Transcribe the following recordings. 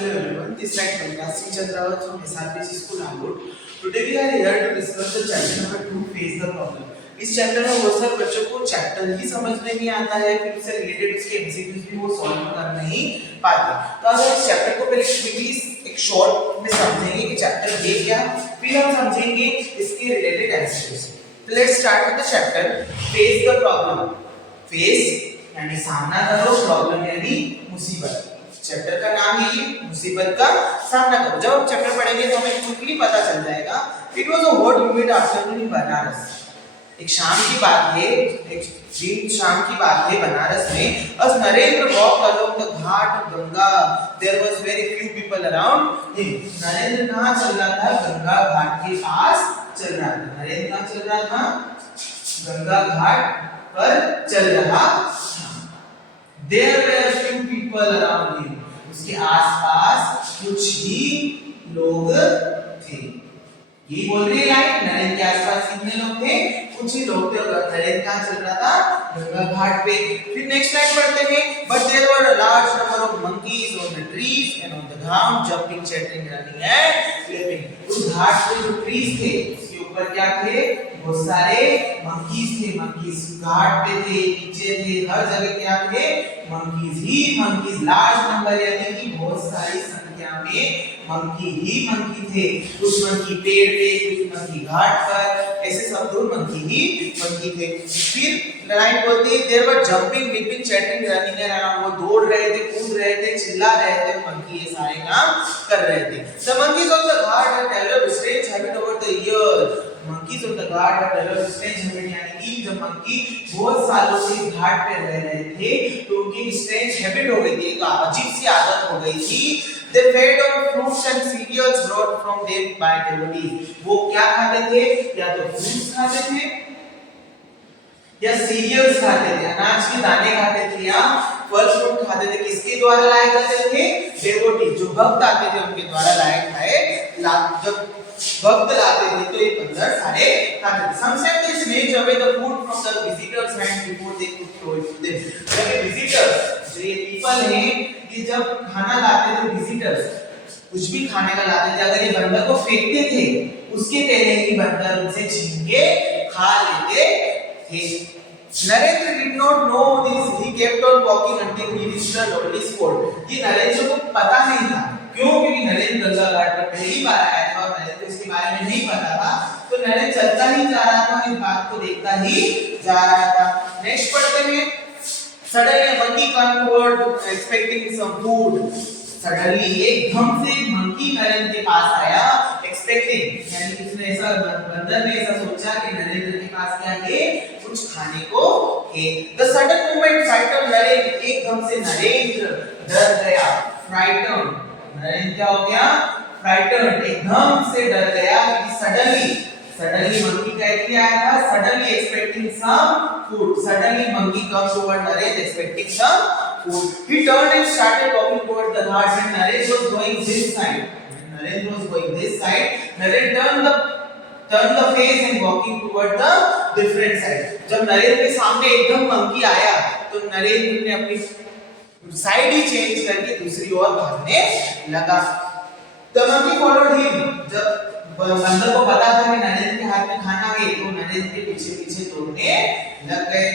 Hello everyone, this is Prakash Singh Chandrawat from SRPC School Angut. Today we are here to discuss the chapter number 2 Face the Problem. इस chapter में बहुत सारे बच्चों को chapter ही समझ में नहीं आता है, फिर उससे रिलेटेड उसके एमसीक्यूज भी वो सॉल्व कर नहीं पाते। तो अगर इस चैप्टर को पहले क्विकली एक शॉर्ट में समझेंगे कि चैप्टर ये क्या, फिर हम समझेंगे इसके रिलेटेड एमसीक्यूज। तो let's start with the chapter face the problem. Face यानी सामना करो, प्रॉब्लम यानी मुसीबत। चैप्टर का नाम ही मुसीबत का सामना करो। जब हम चैप्टर पढ़ेंगे तो हमें क्विकली पता चल जाएगा। It was a hot humid afternoon in Banaras. एक शाम की बात है, एक दिन शाम की बात है बनारस में। as Narendra walked along the ghat of Ganga, there was very few people around him. Narendra कहाँ चल रहा था? गंगा घाट के पास चल रहा था। नरेंद्र कहाँ चल रहा था? गंगा घाट पर चल रहा था। There were few people around him. उसके आसपास कुछ ही लोग थे। ये बोल रही लाइन, नरेंद्र के आसपास कितने लोग थे? कुछ ही लोग थे। और नरेंद्र कहाँ चल रहा था? गंगा घाट पे। फिर नेक्स्ट लाइन पढ़ते हैं, but there were a large number of monkeys on the trees and on the ground, jumping, chattering, running and leaping. उस घाट पे जो ट्रीज थे उसके ऊपर क्या थे? बहुत सारे मंकीज थे। मंकीज घाट पे थे, नीचे थे, हर जगह क्या थे? मंकीज ही मंकीज। लार्ज नंबर यानी कि बहुत सारी संख्या में मंकी ही मंकी थे। कुछ मंकी पेड़ पे, कुछ मंकी घाट पर, ऐसे सब लोग मंकी ही मंकी थे। फिर लाइन बोलती है there were jumping, leaping, chatting, running and around. वो दौड़ रहे थे, कूद रहे थे, चिल्ला रहे थे। मंकी ये सारे काम कर रहे थे। The monkeys on the Ghat had developed strange habit over the year. Monkeys on the Ghat had developed strange habit, यानी कि जब मंकी बहुत सालों से घाट पे रह रहे थे तो उनकी स्ट्रेंज हैबिट हो गई थी, एक अजीब सी आदत हो गई थी। They fed on fruits and cereals brought from them by devotees. वो क्या खाते थे? या तो फ्रूट्स खाते थे या सीरियल्स खाते थे, अनाज के दाने खाते थे या फल फ्रूट खाते थे। किसके द्वारा लाए जाते थे? डेवोटी, जो भक्त आते थे उनके द्वारा लाए खाए। जब भक्त लाते थे तो ये बंदर सारे खाते थे। Some said they snatched away the food from the visitors' hands before they could throw it to them. जब विजिटर्स, जो ये पीपल हैं, ये जब खाना लाते थे, विजिटर्स कुछ भी खाने का लाते थे, अगर ये बंदर को फेंकते थे उसके पहले ही बंदर उनसे छीन के खा लेते थे। Narendra did not know this. He kept on walking until he reached the lonely spot. ये नरेंद्र को पता नहीं था। क्यों? क्योंकि नरेंद्र गंगा घाट पर पहली बार आया था और नरेंद्र को इसके बारे में नहीं पता था। तो नरेंद्र चलता ही जा रहा था, इस बात को देखता ही जा रहा था। नेक्स्ट पढ़ते हैं, suddenly a monkey came toward expecting some food. Suddenly एकदम से मंकी नरेंद्र के पास आया, expecting यानी उसने ऐसा, बंदर ने ऐसा सोचा कि नरेंद्र के पास क्या है? कुछ खाने को है। The sudden movement frightened Narendra, एकदम से नरेंद्र डर गया। Frightened, नरेंद्र क्या हो गया? Frightened, एकदम से डर गया। Suddenly monkey क्या आया था? Suddenly expecting some food. Suddenly monkey comes toward Narendra expecting some food. He turned and started walking toward the ghats, and Narendra was going this side. Narendra turned the face and walking toward the different side. जब नरेंद्र के सामने एकदम monkey आया तो नरेंद्र ने अपनी side ही change करके दूसरी ओर भागने लगा। The monkey followed him. जब बंदर को पता था कि नरेंद्र के हाथ में खाना है तो नरेंद्र के पीछे पीछे दौड़ने लग गए।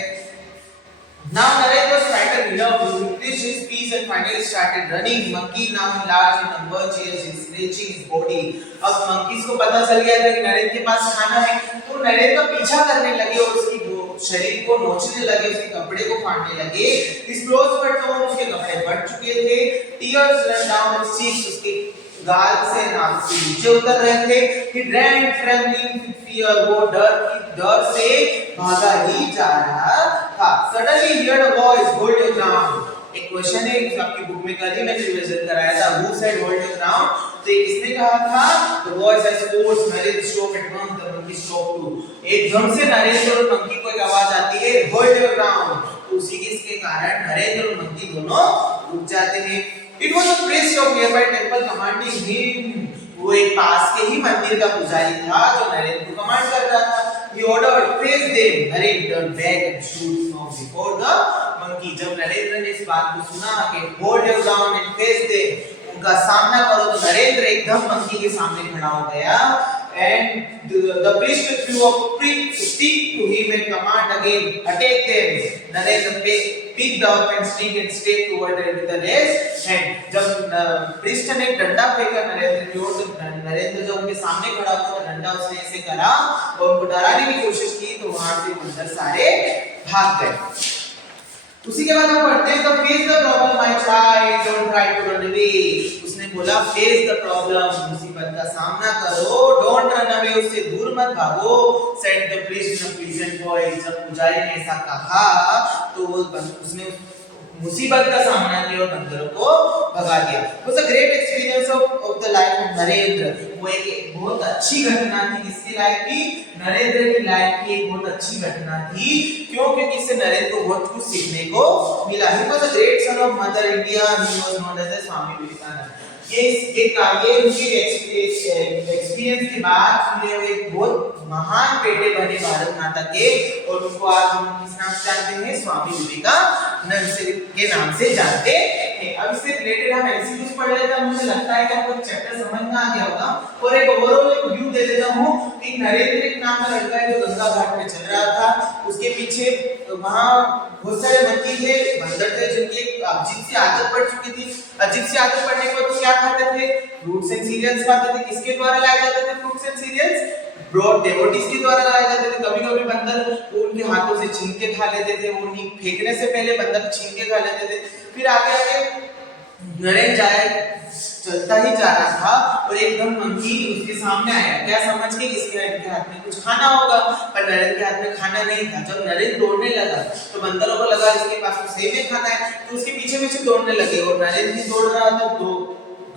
Now Narendra was frightened enough to reach his peace and finally started running. Monkey now in large number chased his, stretching his body. अब monkeys को पता चल गया था कि नरेंद्र के पास खाना है तो नरेंद्र का पीछा करने लगे और उसकी शरीर को नोचने लगे, उसके कपड़े को फाड़ने लगे। His clothes were torn, उसके कपड़े फट चुके थे। Tears ran down his cheeks, उसके गाल से नाक से नीचे उतर रहे थे। He ran trembling with fear, वो डर से भागा ही जा रहा था। Suddenly he heard a voice, hold your ground. एक क्वेश्चन है आपकी बुक में कल ही मैंने रिवीजन कराया था, who said hold your ground? तो किसने कहा था? The voice has forced Narendra stop at once, the monkey stopped too. एकदम से नरेंद्र और मंकी को एक आवाज आती है, hold your ground. तो उसी के कारण नरेंद्र और मंकी दोनों रुक जाते हैं। It was a priest of nearby temple commanding him. वो एक पास के ही मंदिर का पुजारी था जो नरेंद्र को कमांड कर रहा था। He ordered, face them. Narendra turned back and stood from before the monkey. जब नरेंद्र ने इस बात को सुना कि hold your ground and face them, उनका सामना करो। तो नरेंद्र एकदम मंकी के सामने खड़ा हो गया and the priest threw a stick to him and command again, attack them. Narendra picked up and stick and stepped toward them with the raised hand. जब priest ने एक डंडा फेंका नरेंद्र की ओर, तो नरेंद्र जब उनके सामने खड़ा हुआ तो डंडा उसने ऐसे करा और उनको डराने की कोशिश की, तो वहां से बंदर सारे भाग गए। उसी के बाद हम पढ़ते हैं, तो face the problem my child, don't try to run away. उसने बोला फेस द प्रॉब्लम, मुसीबत का सामना करो, डोंट रन अवे, उससे दूर मत भागो। Said the priest in a pleasant voice, जब पुजारी ने ऐसा कहा तो वो उसने मुसीबत का सामना किया और बंदरों को भगा दिया। Was a great experience of the life of Narendra. वो एक बहुत अच्छी घटना थी, किसकी लाइफ की? नरेंद्र की लाइफ की एक बहुत अच्छी घटना थी। क्यों? क्योंकि इससे नरेंद्र को बहुत कुछ सीखने को मिला। He was a great son of Mother India, he was known as Swami Vivekananda. ये उनके एक्सपीरियंस के बाद ये एक बहुत महान बेटे बने भारत माता के, और उनको आज हम किस नाम से जानते हैं? स्वामी विवेकानंद के नाम से जानते हैं। अब इससे रिलेटेड हम एमसीक्यूज पढ़ लेते हैं। मुझे लगता है कि आपको चैप्टर समझ में आ गया होगा, और एक ओवरऑल एक व्यू दे देता हूं कि नरेंद्र एक नाम का लड़का है जो गंगा घाट पे चल रहा था। उसके पीछे वहां बहुत सारे मंकी थे, बंदर थे, जिनकी अजीब सी आदत पड़ चुकी थी। अजीब सी आदत पड़ने के बाद तो क्या खाते थे? फ्रूट्स एंड सीरियल्स खाते थे। किसके द्वारा लाए जाते थे फ्रूट्स एंड सीरियल्स? ब्रॉड डेवोटीज के द्वारा लाए जाते थे। कभी-कभी बंदर उनके हाथों से छीन के खा लेते थे, वो नहीं फेंकने से पहले बंदर छीन के खा लेते थे। फिर आगे आगे नरेंद्र जाए चलता ही जा रहा था और एकदम मंकी उसके सामने आया, क्या समझ के इसके हाथ में कुछ खाना होगा, पर नरेंद्र के हाथ में खाना नहीं था। जब नरेंद्र दौड़ने लगा तो बंदरों को लगा इसके पास तो सही में खाना है, तो उसके पीछे पीछे दौड़ने लगे, और नरेंद्र भी दौड़ रहा था तो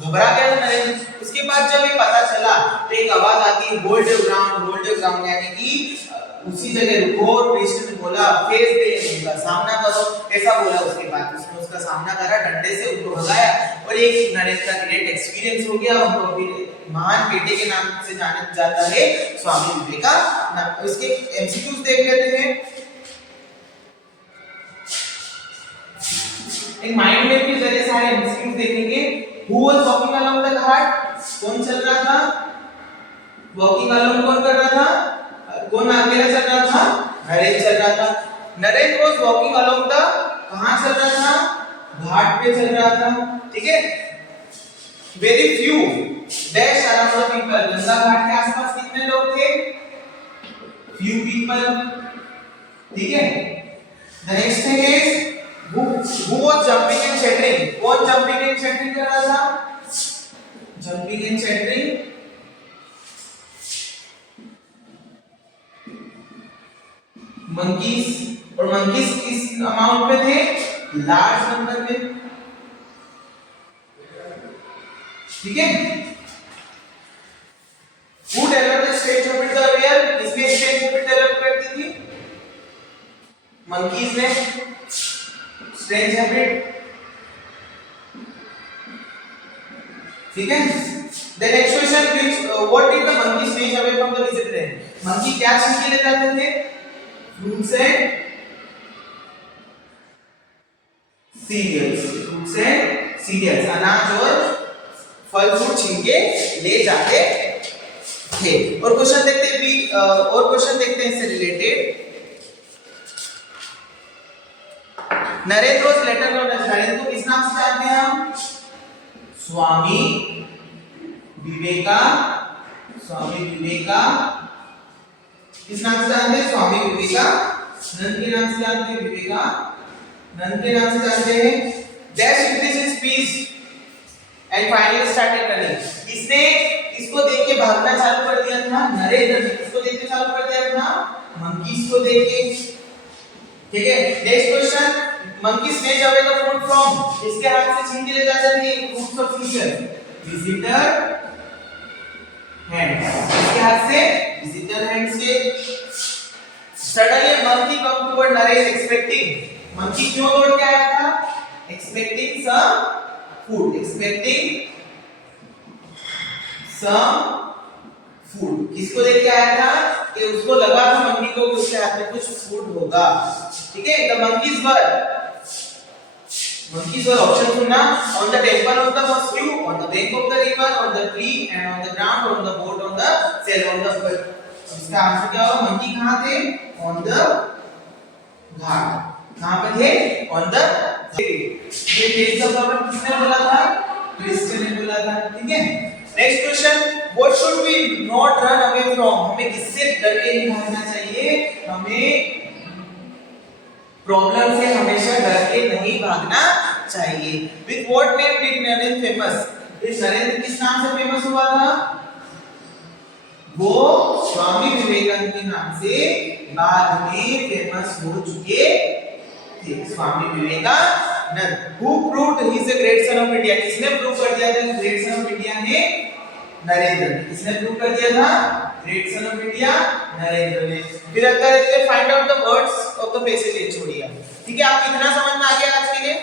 घबरा गया था नरेंद्र। उसके बाद जब ये पता चला तो एक आवाज आती है, होल्ड योर ग्राउंड, यानी कि उसी जगह रुको। प्रीस्ट ने बोला फेस दे, उनका सामना करो, ऐसा बोला। उसके बाद उसने उसका सामना करा, डंडे से उनको भगाया, और एक नरेंद्र का ग्रेट एक्सपीरियंस हो गया। उनको फिर महान बेटे के नाम से जाना जाता है, स्वामी विवेकानंद। इसके एमसीक्यूज देख लेते हैं। एक माइंड मैप के जरिए सारे एमसीक्यूज देखेंगे। Who was walking along the ghat? कौन चल रहा था? वॉकिंग अलोंग कौन कर रहा था? कौन अकेला चल रहा था? नरेंद्र चल रहा था। Narendra was walking along the, कहां चल रहा था? घाट पे चल रहा था, ठीक है। Very few dash around the people, Ganga ghat के आसपास कितने लोग थे? फ्यू पीपल, ठीक है। The next thing is who was jumping and chattering? कौन jumping and chattering कर रहा था? jumping and chattering, monkeys। और monkeys किस अमाउंट में थे? लार्ज नंबर में, ठीक है। Who developed the strange habit of the bear? किसने strange habit develop कर दी थी? monkeys ने strange habit, ठीक है। The next question, which what did the monkey snatch away from the visitor? monkey क्या छीन के ले जाते थे? fruits and cereals, अनाज और फल फ्रूट छीन के ले जाते थे। और क्वेश्चन देखते हैं, और क्वेश्चन देखते हैं इससे related. Narendra was later known as, Narendra को किस नाम से जानते हैं हम? स्वामी विवेका, किस नाम से जानते हैं? स्वामी विवेकानंद के नाम से जानते हैं, विवेकानंद के नाम से जानते हैं। Dash increase speed and finally started running. इसने इसको देख के भागना चालू कर दिया था। नरेंद्र ने इसको देख के चालू कर दिया था, मंकीज को देख के, ठीक है। Next question, monkey snatch away the fruit from, इसके हाथ से छीन के ले जाते थे फ्रूट्स और सीरियल? visitor hand, इसके हाथ से visitor hand से। suddenly monkey come toward Naresh expecting, monkey क्यों दौड़ के आया था? expecting some food, किसको देख के आया था? कि उसको लगा था मंकी को कि उसके हाथ में कुछ फूड होगा, ठीक है। the monkeys were monkeys were option सुनना, on the temple of the statue, on the bank of the river, on the tree and on the ground, on the boat, on the sail, on the इसका answer क्या होगा? Monkey कहां थे? on the घाट। कहां पे थे? on the ये face का प्रॉब्लम किसने बोला था? क्रिस्टन ने बोला था। ठीक है, next question, what should we not run away from? हमें किससे डर के नहीं भागना चाहिए? हमें प्रॉब्लम से हमेशा डर के नहीं भागना चाहिए। With what name did Narendra famous? इस नरेंद्र किस नाम से फेमस हुआ था? वो स्वामी विवेकानंद के नाम से बाद में फेमस हो चुके थे, Swami Vivekananda. Who proved he is a great son of India? किसने प्रूव कर दिया था कि ग्रेट सन ऑफ इंडिया है? नरेंद्र ने। किसने प्रूव कर दिया था? Great son of India Narendra ने। फिर अगर find out the words of the passage छोड़िए। ठीक है, आप कितना समझ में आ गया आज के लिए?